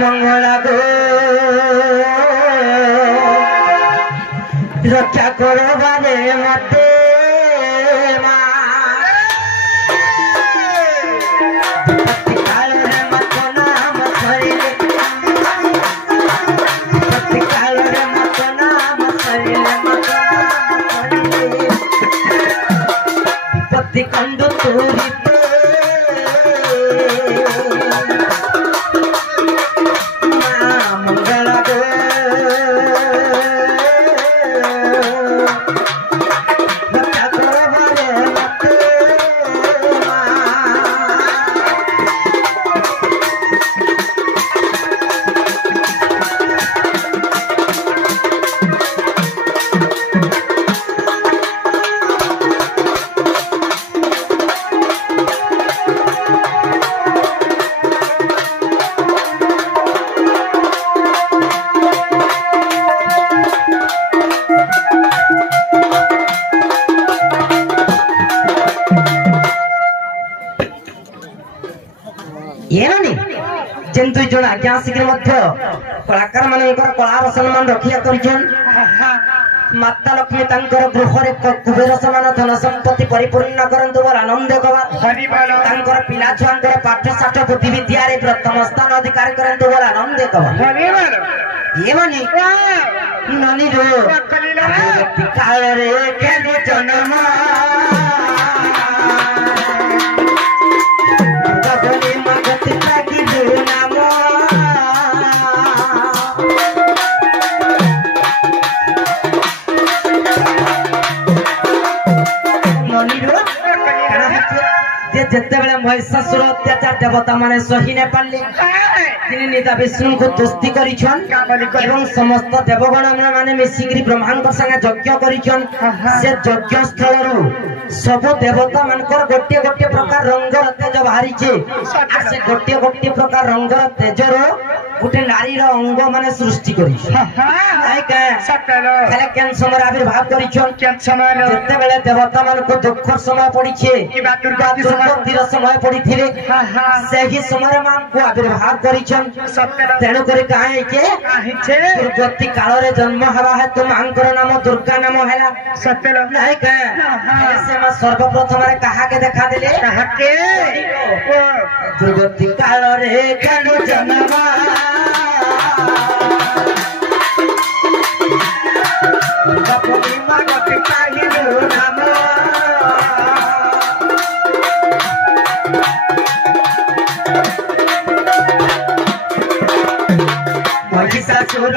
मंगला गो रक्षा करो बारे मते कंदु तोरी मंगला गो रक्षा करो बारे मते जेन दुई जन आज्ञा आसिक कलाकार मान कलार सम्मान रक्षा कर माता लक्ष्मी गृह कुबेर समान धन संपत्ति परिपूर्ण करंतु बोल आनंद कबार पिला छुआ पाठ साठ बुद्धि विद्या प्रथम स्थान अधिकार करंतु बोल आनंद कबार ये मानी ननी रो काल रे केनु जन्म गगने मगत लागी नाम जिते बेले महिषासुर अत्याचार देवता माने सही ने पाले निता विष्णु को तुष्टि करिछन समस्त देवगण माने मिसिंगरी ब्रह्मांड संगे यज्ञ करिछन से यज्ञ स्थल रु सब देवता मानकर गोटे गोटे प्रकार रंगर तेज बाहरी छे से गोटे गोटे प्रकार रंगर तेज रो गोटे नारी रो अंग माने सृष्टि करि नाइ के खाली केन समय आविर्भाव करिछन केन समय जिते बेले देवता मान को दुख समय पड़ी छे दुर्गतिर समय पड़ी थिले सेही समय मान को आविर्भाव करिछन तेणु करी काहे के दुर्गति काल रे जन्म हवा है तुम आंकर नाम दुर्गा नाम हैला सत्य नाइ के से मा सर्वप्रथम रे कहा के देखा देले कहा के दुर्गति काल रे केनु जन्म बापुनी मागत काहिरो नाम महिषासुर